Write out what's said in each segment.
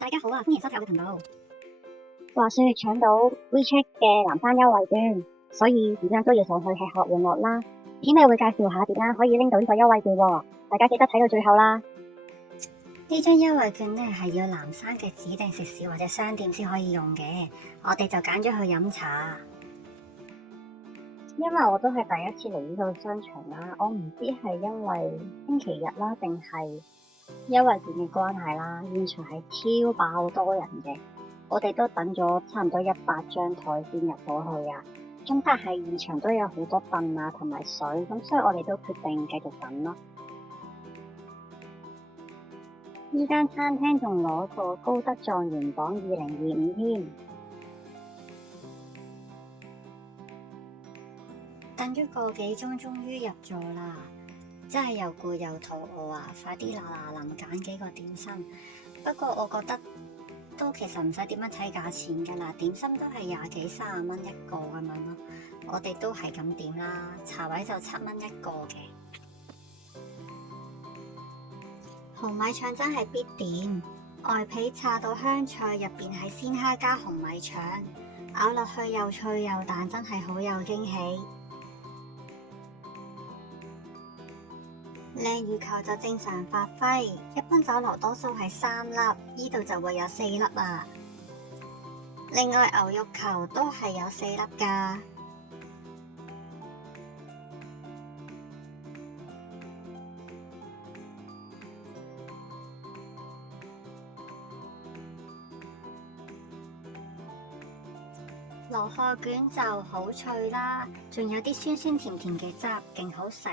大家好啊，歡迎收睇我嘅頻道。話說搶到 WeChat 嘅藍山優惠券，所以點樣都要上去吃喝玩樂啦。片尾會介紹下點樣可以拎到呢個優惠券喎，大家記得睇到最後啦。呢張優惠券呢係要藍山嘅指定食肆或者商店先可以用嘅，我哋就揀咗去飲茶。因為我都係第一次嚟呢個商場啦，我唔知係因為星期日啦，定係優惠券嘅關係啦，現場係超爆多人嘅，我哋都等咗差唔多100張台先入到去啊。咁但係現場都有好多凳啊同埋水，咁所以我哋都決定繼續等咯。呢間餐廳仲攞過高德狀元榜2025添。等咗個幾鐘，終於入座啦！真係又攰又肚餓啊！快啲嗱臨揀幾個點心。不過我覺得都其實唔使點樣睇價錢㗎啦，點心都係20幾30蚊一個咁樣咯。我哋都係咁點啦，茶位就7蚊一個嘅。紅米腸真係必點，外皮炸到香脆，入邊係鮮蝦加紅米腸，咬落去又脆又彈，真係好有驚喜。鯪魚球就正常發揮，一般酒樓多數係3粒，依度就會有4粒啦。另外牛肉球都係有4粒㗎。羅漢卷就好脆啦，仲有啲酸酸甜甜嘅汁，勁好食。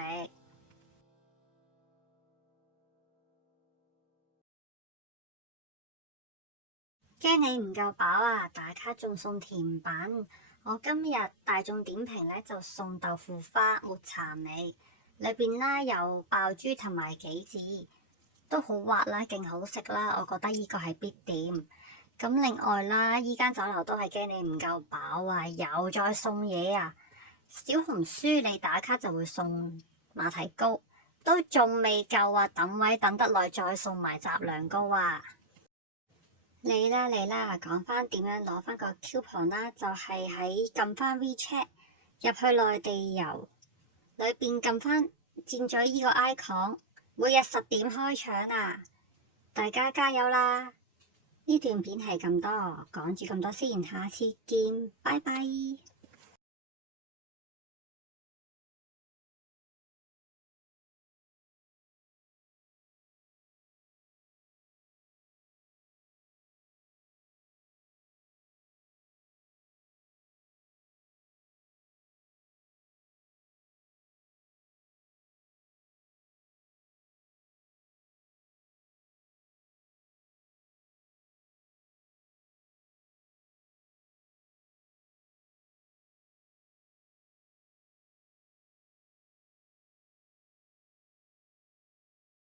驚你唔夠飽啊！打卡仲送甜品，我今日大眾點評呢就送豆腐花抹茶味，裏邊啦有爆珠同埋杞子，都好滑啦，勁好食啦，我覺得呢個係必點。咁另外啦，依間酒樓都係驚你唔夠飽啊，又再送嘢啊！小紅書你打卡就會送馬蹄糕，都仲未夠啊，等位等得耐再送埋雜糧糕啊！嚟啦，講翻點樣攞翻個 coupon 啦，就係喺撳翻 WeChat 入去內地遊裏邊撳翻佔咗依個 icon，每日10點開搶啊！大家加油啦！呢段片係咁多，講住咁多先，下次見，拜拜。